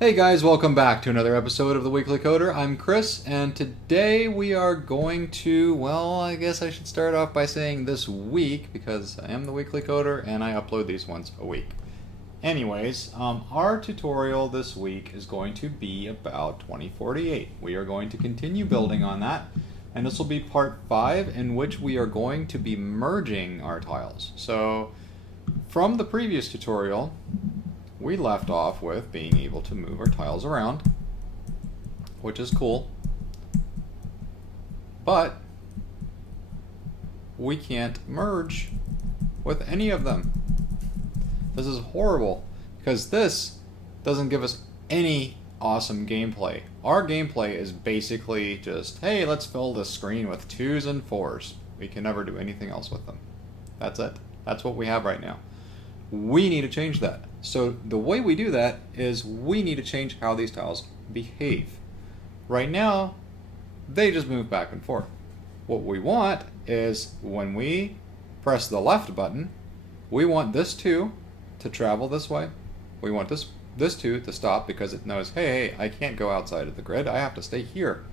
Hey guys, welcome back to another episode of the Weekly Coder. I'm Chris, and today we are going to, well, I guess I should start off by saying this week, because I am the Weekly Coder and I upload these once a week. Anyways, our tutorial this week is going to be about 2048. We are going to continue building on that, and this will be part 5 in which we are going to be merging our tiles. So, from the previous tutorial, we left off with being able to move our tiles around, which is cool, but we can't merge with any of them. This is horrible, because this doesn't give us any awesome gameplay. Our gameplay is basically just, hey, let's fill this screen with 2s and 4s. We can never do anything else with them. That's it. That's what we have right now. We need to change that. So the way we do that is we need to change how these tiles behave. Right now, they just move back and forth. What we want is when we press the left button, we want this 2 to travel this way. We want this 2 to stop because it knows, hey, I can't go outside of the grid. I have to stay here.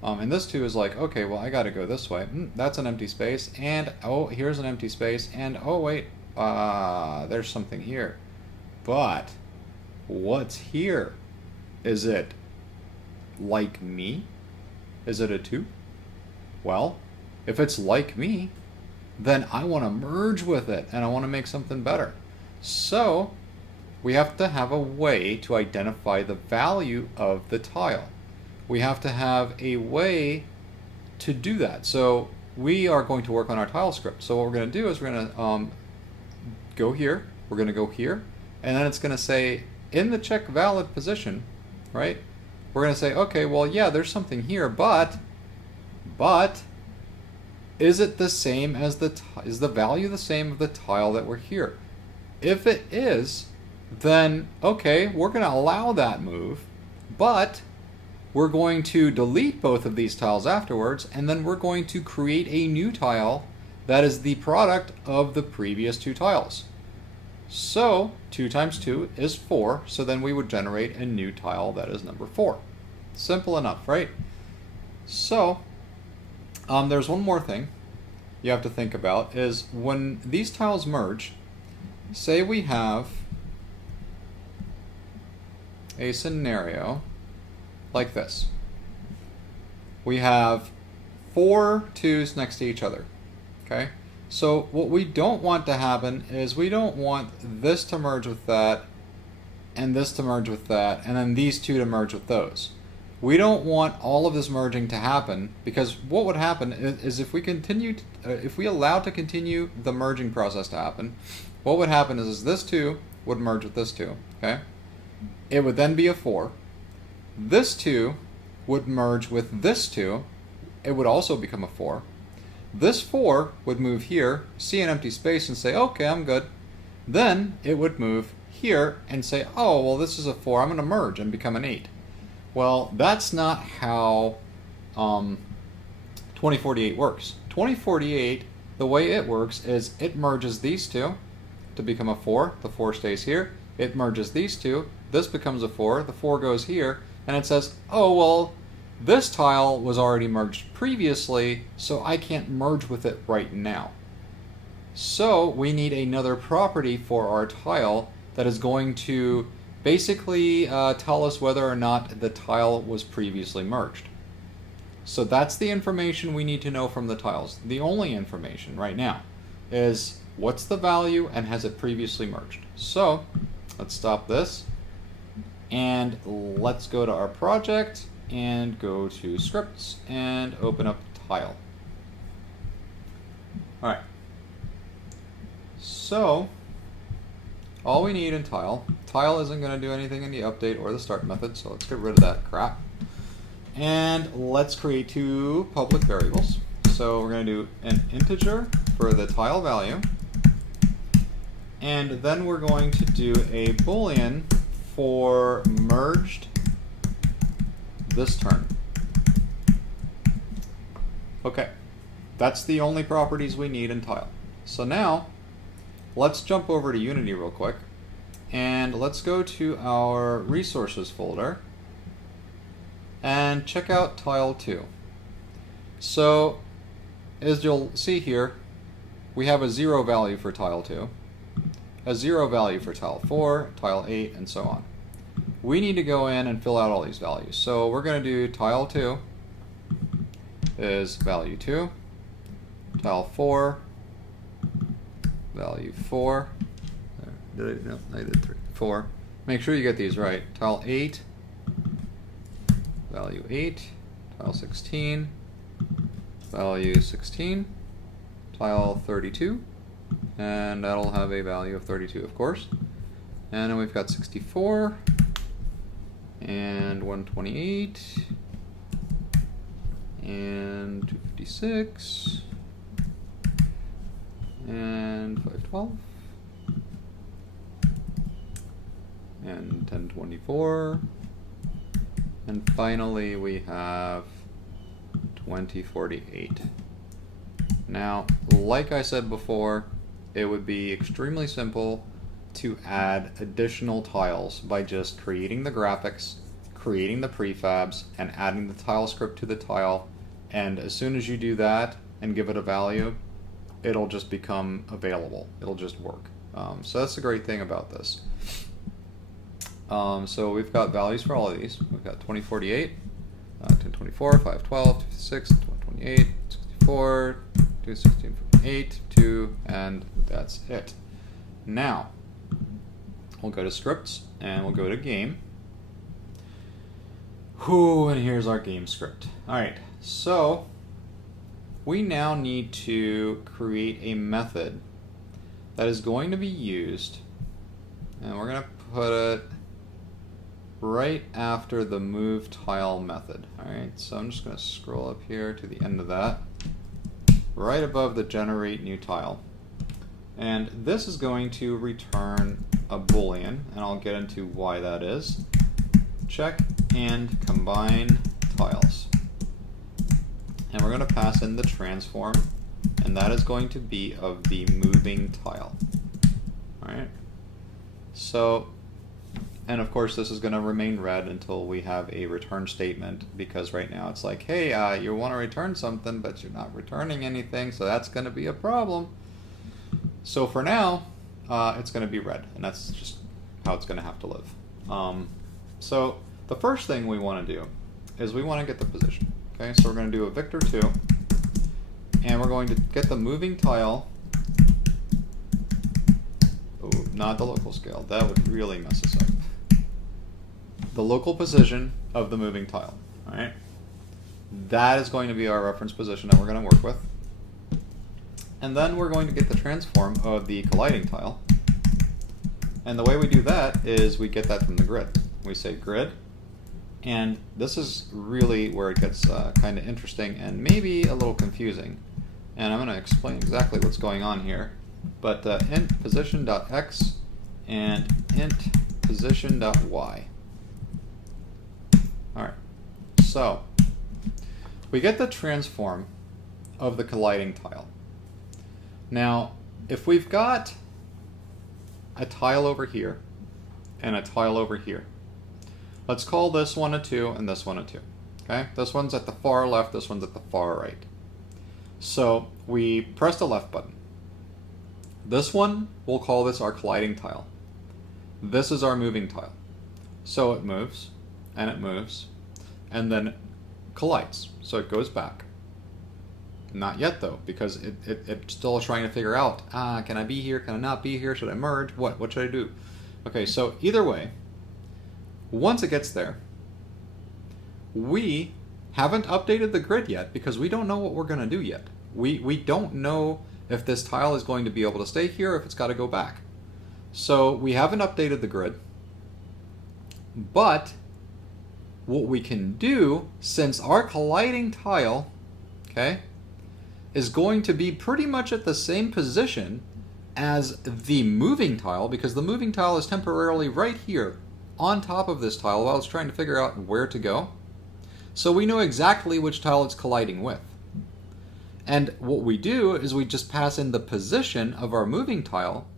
And this 2 is like, okay, well, I got to go this way. That's an empty space. And, oh, here's an empty space. And, oh, wait. There's something here. But what's here? Is it like me? Is it a 2? Well, if it's like me, then I want to merge with it and I want to make something better. So we have to have a way to identify the value of the tile. We have to have a way to do that. So we are going to work on our tile script. So what we're going to do is we're going to go here, we're going to go here, and then it's going to say in the check valid position, right? We're going to say, okay, well, yeah, there's something here, but is it the same as is the value the same of the tile that we're here? If it is, then okay, we're going to allow that move, but we're going to delete both of these tiles afterwards, and then we're going to create a new tile that is the product of the previous 2 tiles. So 2 times 2 is 4, so then we would generate a new tile that is number 4. Simple enough, right? So there's one more thing you have to think about, is when these tiles merge, say we have a scenario like this. We have 4 2s next to each other. Okay? So what we don't want to happen is we don't want this to merge with that, and this to merge with that, and then these 2 to merge with those. We don't want all of this merging to happen, because what would happen is if we if we allow to continue the merging process to happen, what would happen is this 2 would merge with this 2. Okay? It would then be a 4. This 2 would merge with this 2. It would also become a 4. This 4 would move here, see an empty space, and say, okay, I'm good. Then it would move here and say, oh, well, this is a 4. I'm going to merge and become an 8. Well, that's not how 2048 works. 2048, the way it works is it merges these 2 to become a 4. The 4 stays here. It merges these 2. This becomes a 4. The 4 goes here. And it says, oh, well, this tile was already merged previously, so I can't merge with it right now. So we need another property for our tile that is going to basically tell us whether or not the tile was previously merged. So that's the information we need to know from the tiles. The only information right now is what's the value and has it previously merged. So let's stop this and let's go to our project and go to scripts and open up tile. Alright, so all we need in tile isn't going to do anything in the update or the start method, so let's get rid of that crap. And let's create 2 public variables. So we're going to do an integer for the tile value, and then we're going to do a boolean for merged this turn. Okay, that's the only properties we need in tile. So now, let's jump over to Unity real quick And let's go to our resources folder and check out tile 2. So, as you'll see here, we have a 0 value for tile 2, a 0 value for tile 4, tile 8, and so on. We need to go in and fill out all these values. So we're going to do tile 2 is value 2, tile 4, value 4, no, I did 3, 4. Make sure you get these right. Tile 8, value 8, tile 16, value 16, tile 32, and that'll have a value of 32, of course. And then we've got 64, and 128, and 256, and 512, and 1024, and finally we have 2048. Now, like I said before, it would be extremely simple to add additional tiles by just creating the graphics, creating the prefabs, and adding the tile script to the tile. And as soon as you do that and give it a value, it'll just become available. It'll just work. So that's the great thing about this. So we've got values for all of these. We've got 2048, 1024, 512, 256, 128, 64, 216, 8, 2, and that's it. Now, we'll go to scripts and we'll go to game. And here's our game script. Alright, so we now need to create a method that is going to be used, and we're going to put it right after the move tile method. Alright, so I'm just going to scroll up here to the end of that, right above the generate new tile. And this is going to return a boolean, and I'll get into why that is. Check and combine tiles. And we're going to pass in the transform, and that is going to be of the moving tile. Alright, so, and of course this is going to remain red until we have a return statement, because right now it's like, hey, you want to return something, but you're not returning anything, so that's going to be a problem. So for now, it's going to be red, and that's just how it's going to have to live. So the first thing we want to do is we want to get the position. Okay, so we're going to do a Victor2, and we're going to get the moving tile. Oh, not the local scale. That would really mess us up. The local position of the moving tile. All right, that is going to be our reference position that we're going to work with. And then we're going to get the transform of the colliding tile. And the way we do that is we get that from the grid. We say grid, and this is really where it gets kind of interesting and maybe a little confusing. And I'm going to explain exactly what's going on here. But int position.x and int position.y. Alright, so we get the transform of the colliding tile. Now, if we've got a tile over here and a tile over here, let's call this one a 2 and this one a 2. Okay? This one's at the far left, this one's at the far right. So we press the left button. This one, we'll call this our colliding tile. This is our moving tile. So it moves, and then collides. So it goes back. Not yet though, because it's still trying to figure out, can I be here, can I not be here, should I merge, what should I do? Okay, so either way, once it gets there, we haven't updated the grid yet because we don't know what we're going to do yet. We don't know if this tile is going to be able to stay here or if it's got to go back. So we haven't updated the grid, but what we can do, since our colliding tile, okay, is going to be pretty much at the same position as the moving tile, because the moving tile is temporarily right here on top of this tile while it's trying to figure out where to go. So we know exactly which tile it's colliding with. And what we do is we just pass in the position of our moving tile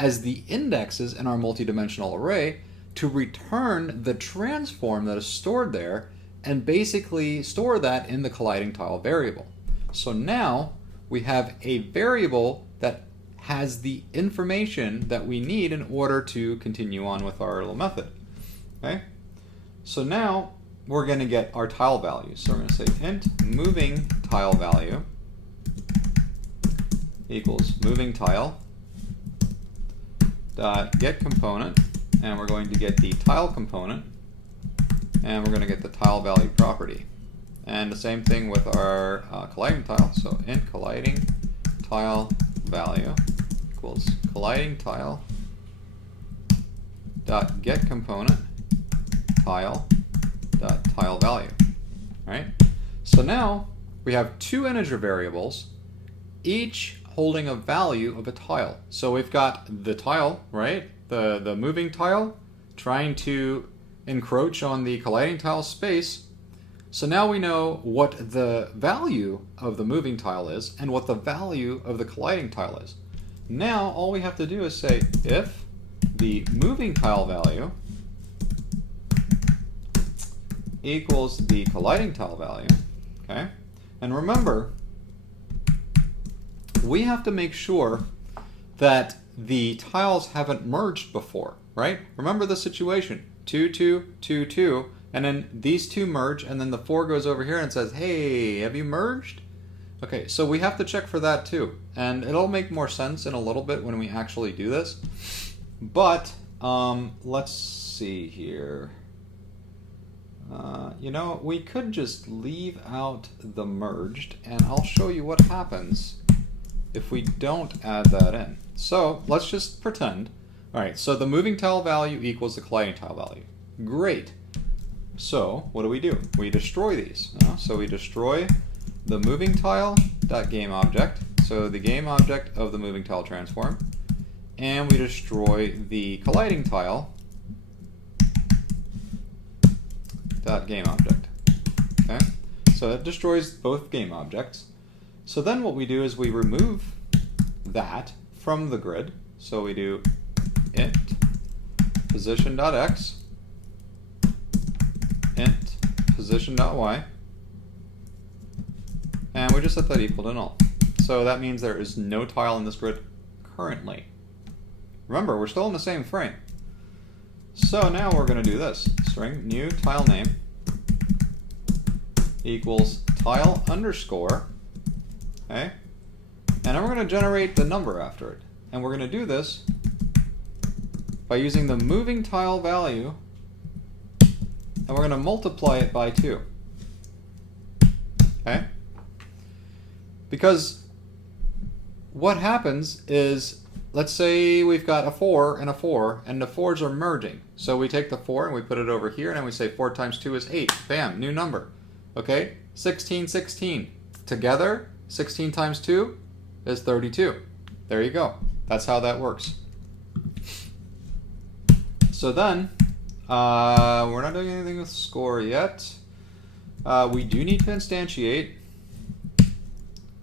as the indexes in our multidimensional array to return the transform that is stored there and basically store that in the colliding tile variable. So now we have a variable that has the information that we need in order to continue on with our little method. Okay? So now we're going to get our tile value. So we're going to say int moving tile value equals moving tile dot get component, and we're going to get the tile component, and we're going to get the tile value property. And the same thing with our colliding tile. So int colliding tile value equals colliding tile dot get component tile dot tile value. All right. So now we have two integer variables, each holding a value of a tile. So we've got the tile, right? The moving tile trying to encroach on the colliding tile space. So now we know what the value of the moving tile is and what the value of the colliding tile is. Now all we have to do is say if the moving tile value equals the colliding tile value, okay? And remember, we have to make sure that the tiles haven't merged before, right? Remember the situation, 2, 2, 2, 2, and then these two merge, and then the 4 goes over here and says, hey, have you merged? Okay, so we have to check for that too. And it'll make more sense in a little bit when we actually do this. But let's see here. You know, we could just leave out the merged, and I'll show you what happens if we don't add that in. So let's just pretend. All right, so the moving tile value equals the colliding tile value. Great. So what do? We destroy these. So we destroy the moving tile dot game object, so the game object of the moving tile transform, and we destroy the colliding tile dot game object. Okay, so it destroys both game objects. So then what we do is we remove that from the grid. So we do int position.x, int position.y, and we just set that equal to null. So that means there is no tile in this grid currently. Remember, we're still in the same frame. So now we're going to do this. String new tile name equals tile underscore, okay? And then we're going to generate the number after it. And we're going to do this by using the moving tile value, and we're going to multiply it by 2. Okay? Because what happens is, let's say we've got a 4 and a 4, and the 4s are merging. So we take the 4 and we put it over here, and then we say 4 times 2 is 8. Bam, new number. Okay? 16, 16. Together, 16 times 2 is 32. There you go. That's how that works. So then, we're not doing anything with score yet. We do need to instantiate.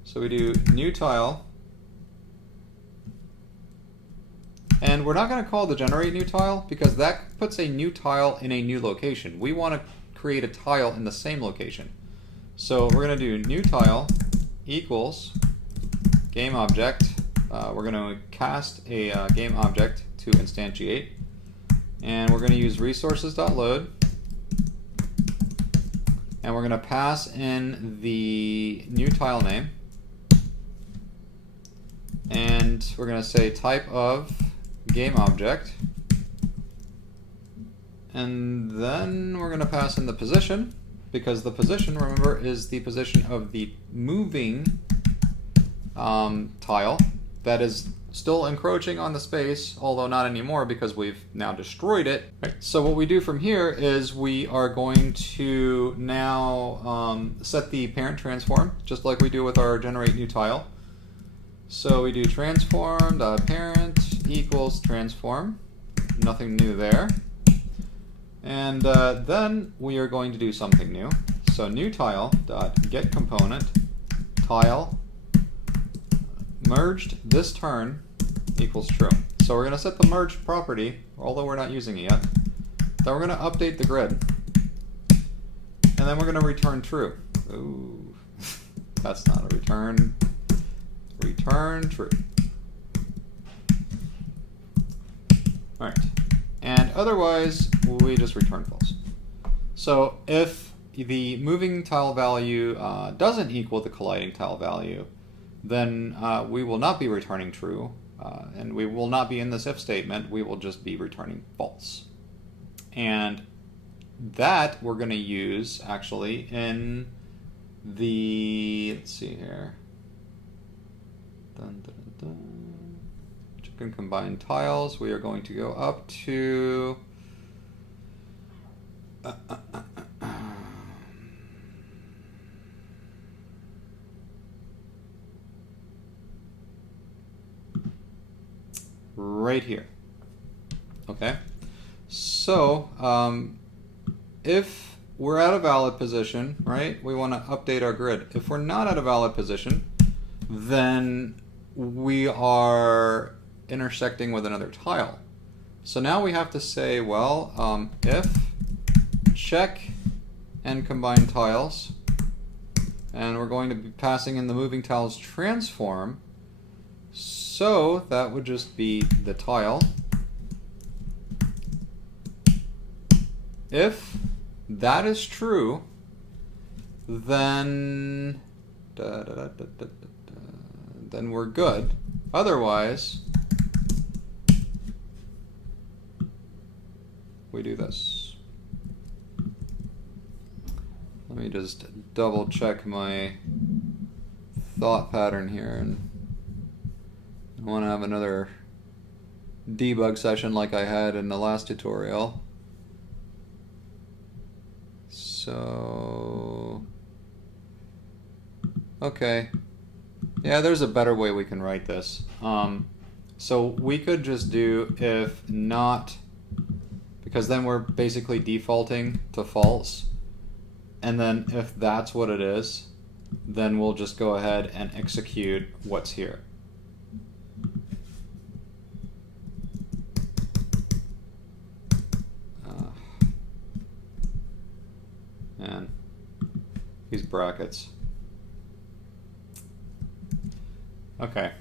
So we do new tile. And we're not going to call the generate new tile because that puts a new tile in a new location. We want to create a tile in the same location. So we're going to do new tile equals game object. We're going to cast a game object to instantiate. And we're going to use resources.load. And we're going to pass in the new tile name. And we're going to say type of game object. And then we're going to pass in the position, because the position, remember, is the position of the moving tile that is still encroaching on the space, although not anymore because we've now destroyed it. Right. So what we do from here is we are going to now set the parent transform, just like we do with our generate new tile. So we do transform.parent equals transform. Nothing new there. And then we are going to do something new. So new tile dot get component tile merged this turn equals true. So we're going to set the merged property, although we're not using it yet. Then we're going to update the grid. And then we're going to return true. Ooh, that's not a return. Return true. All right. And otherwise, we just return false. So if the moving tile value doesn't equal the colliding tile value, then we will not be returning true, and we will not be in this if statement. We will just be returning false. And that we're going to use actually in the, let's see here, dun, dun, dun, dun. Check and combine tiles. We are going to go up to right here. Okay, so if we're at a valid position, right, we want to update our grid. If we're not at a valid position, then we are intersecting with another tile. So now we have to say, well, if check and combine tiles, and we're going to be passing in the moving tiles transform, so that would just be the tile. If that is true, then then we're good. Otherwise, we do this. Let me just double check my thought pattern here, and I want to have another debug session like I had in the last tutorial. So, okay. Yeah, there's a better way we can write this. So we could just do if not, because then we're basically defaulting to false. And then if that's what it is, then we'll just go ahead and execute what's here. And these brackets. Okay.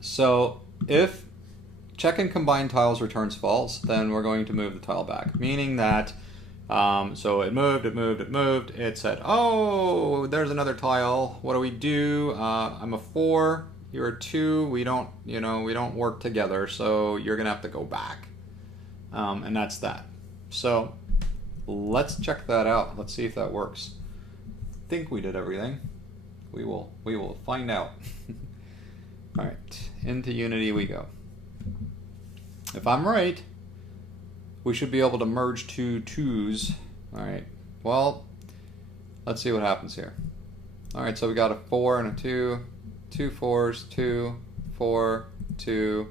So if check and combine tiles returns false, then we're going to move the tile back, meaning that so it moved. It said, oh, there's another tile. What do we do? I'm a 4. You're a 2. We don't work together. So you're gonna have to go back. And that's that. So let's check that out. Let's see if that works. I think we did everything. We will find out. All right, into Unity we go. If I'm right, we should be able to merge two 2s. All right, well, let's see what happens here. All right, so we got a 4 and a 2, 2 4s, 2, 4, 2,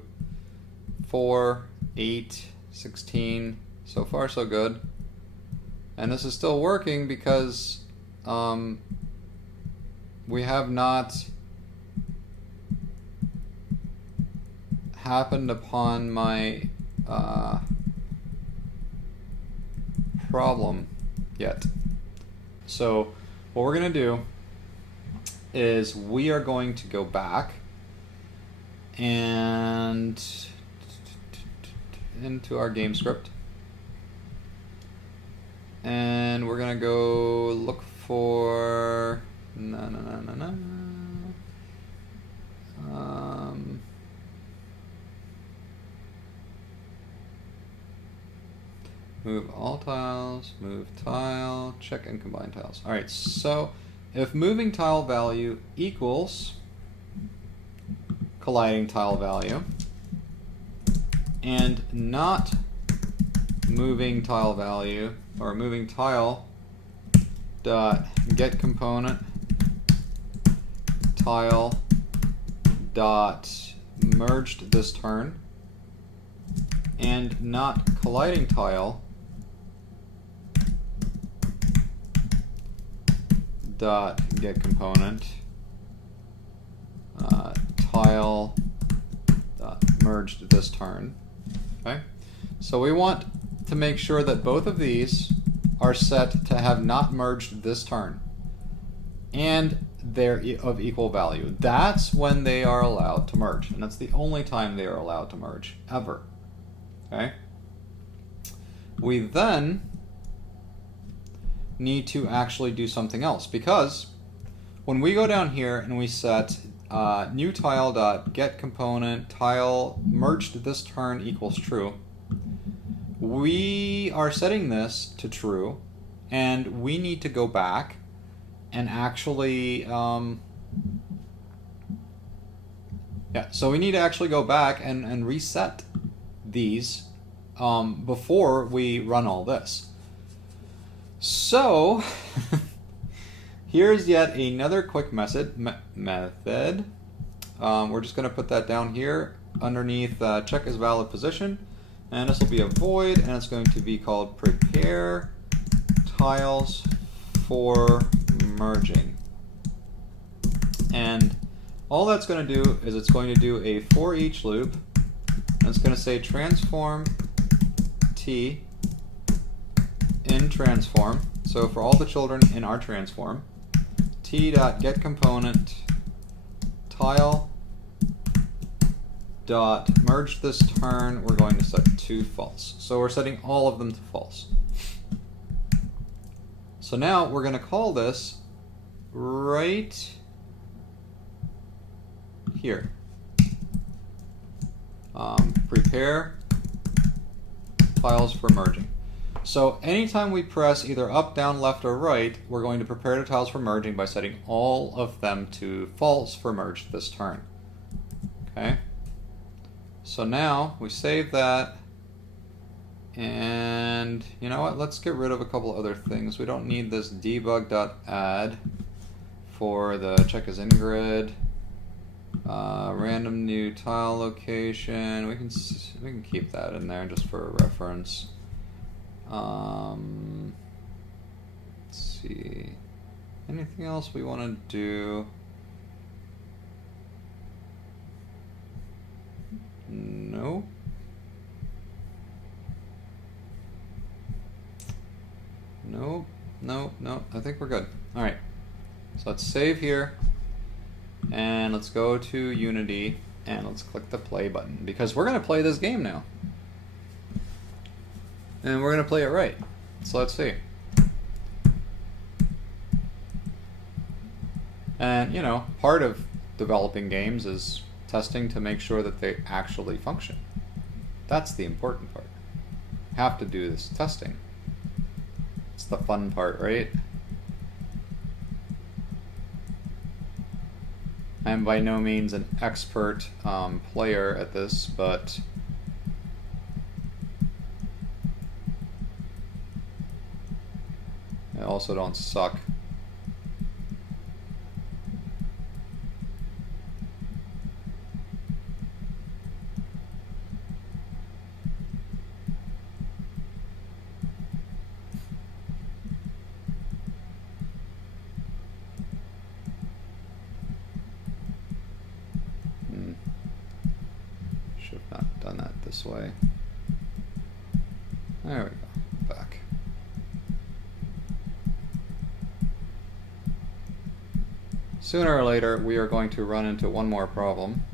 4, 8, 16. So far, so good. And this is still working because we have not happened upon my problem yet. So what we're going to do is we are going to go back and into our game script. And we're going to go look for move all tiles, move tile, check and combine tiles. All right, so if moving tile value equals colliding tile value and not moving tile value, or moving tile dot get component tile dot merged this turn, and not colliding tile dot get component tile dot merged this turn. Okay? So we want to make sure that both of these are set to have not merged this turn. And they're of equal value. That's when they are allowed to merge. And that's the only time they are allowed to merge, ever. Okay? We then need to actually do something else, because when we go down here and we set new tile.getComponent tile merged this turn equals true, we are setting this to true, and we need to go back and actually so we need to actually go back and reset these before we run all this. So here's yet another quick method. We're just going to put that down here underneath check is valid position, and this will be a void, and it's going to be called prepare tiles for merging. And all that's going to do is it's going to do a for each loop, and it's going to say transform t in transform. So for all the children in our transform, t.getComponent tile dot merge this turn, we're going to set to false. So we're setting all of them to false. So now we're going to call this right here. Prepare tiles for merging. So anytime we press either up, down, left, or right, we're going to prepare the tiles for merging by setting all of them to false for merge this turn. Okay? So now we save that, and you know what? Let's get rid of a couple other things. We don't need this debug.add for the check is in grid. Random new tile location. We can keep that in there just for reference. Let's see. Anything else we want to do? No. No. No. No. I think we're good. All right. So let's save here. And let's go to Unity and let's click the play button, because we're going to play this game now. And we're going to play it right. So let's see. And, you know, part of developing games is testing to make sure that they actually function. That's the important part. You have to do this testing. It's the fun part, right? I'm by no means an expert player at this, but I also don't suck. Should have not done that this way. There we go. Back. Sooner or later, we are going to run into one more problem.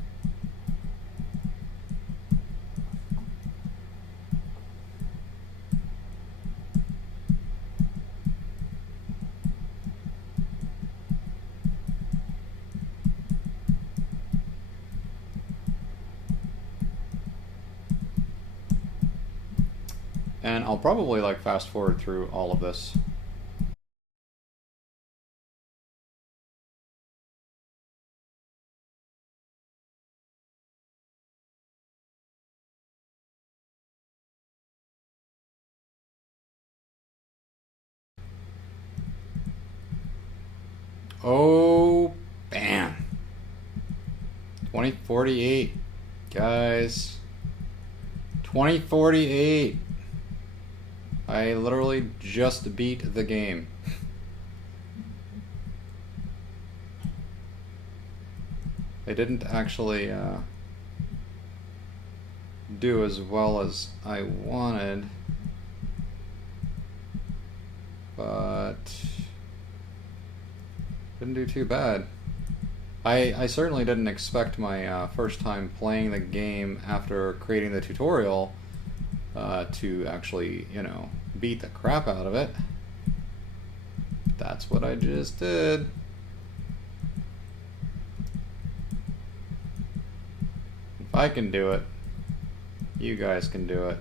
And I'll probably like fast forward through all of this. Oh, bam. 2048, guys. 2048. I literally just beat the game. They didn't actually do as well as I wanted, but didn't do too bad. I certainly didn't expect my first time playing the game after creating the tutorial to actually, you know, beat the crap out of it. That's what I just did. If I can do it, you guys can do it.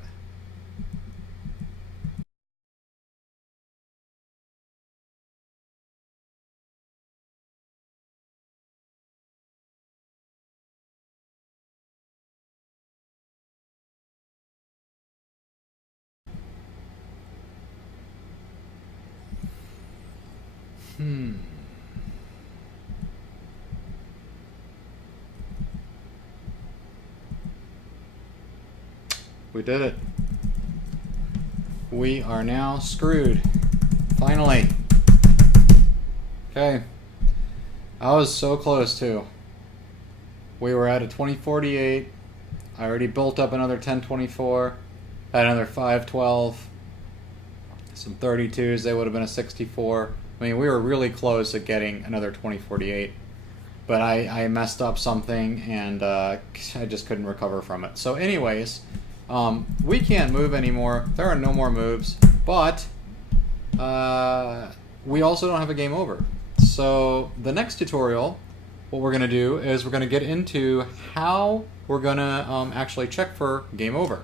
We did it. We are now screwed. Finally. Okay. I was so close too. We were at a 2048. I already built up another 1024. Had another 512. Some 32s. They would have been a 64. I mean, we were really close at getting another 2048. But I messed up something and I just couldn't recover from it. So anyways, we can't move anymore. There are no more moves. But we also don't have a game over. So the next tutorial, what we're going to do is we're going to get into how we're going to actually check for game over.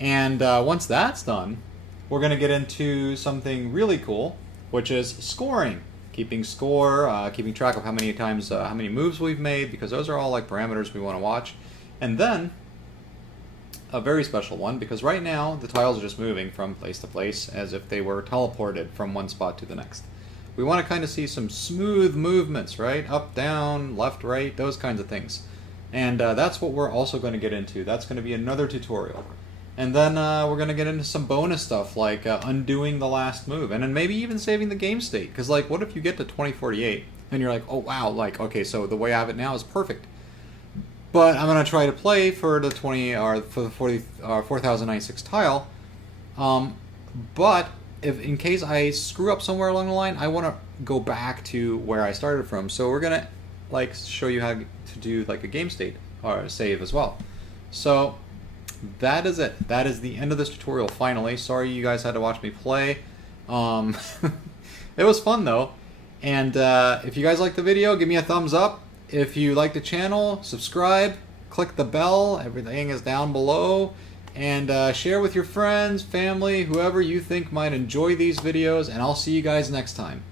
And once that's done, we're going to get into something really cool, which is scoring. Keeping score, keeping track of how many times, how many moves we've made, because those are all like parameters we want to watch. And then a very special one, because right now the tiles are just moving from place to place as if they were teleported from one spot to the next. We want to kind of see some smooth movements, right? Up, down, left, right, those kinds of things. And that's what we're also going to get into. That's going to be another tutorial. And then we're going to get into some bonus stuff like undoing the last move. And then maybe even saving the game state. Because like, what if you get to 2048 and you're like, oh wow, like, okay, so the way I have it now is perfect. But I'm going to try to play for the 4096 tile. But if in case I screw up somewhere along the line, I want to go back to where I started from. So we're going to like show you how to do like a game state or save as well. So that is it. That is the end of this tutorial finally. Sorry you guys had to watch me play. It was fun though. And if you guys liked the video, give me a thumbs up. If you like the channel, subscribe, click the bell. Everything is down below. And share with your friends, family, whoever you think might enjoy these videos. And I'll see you guys next time.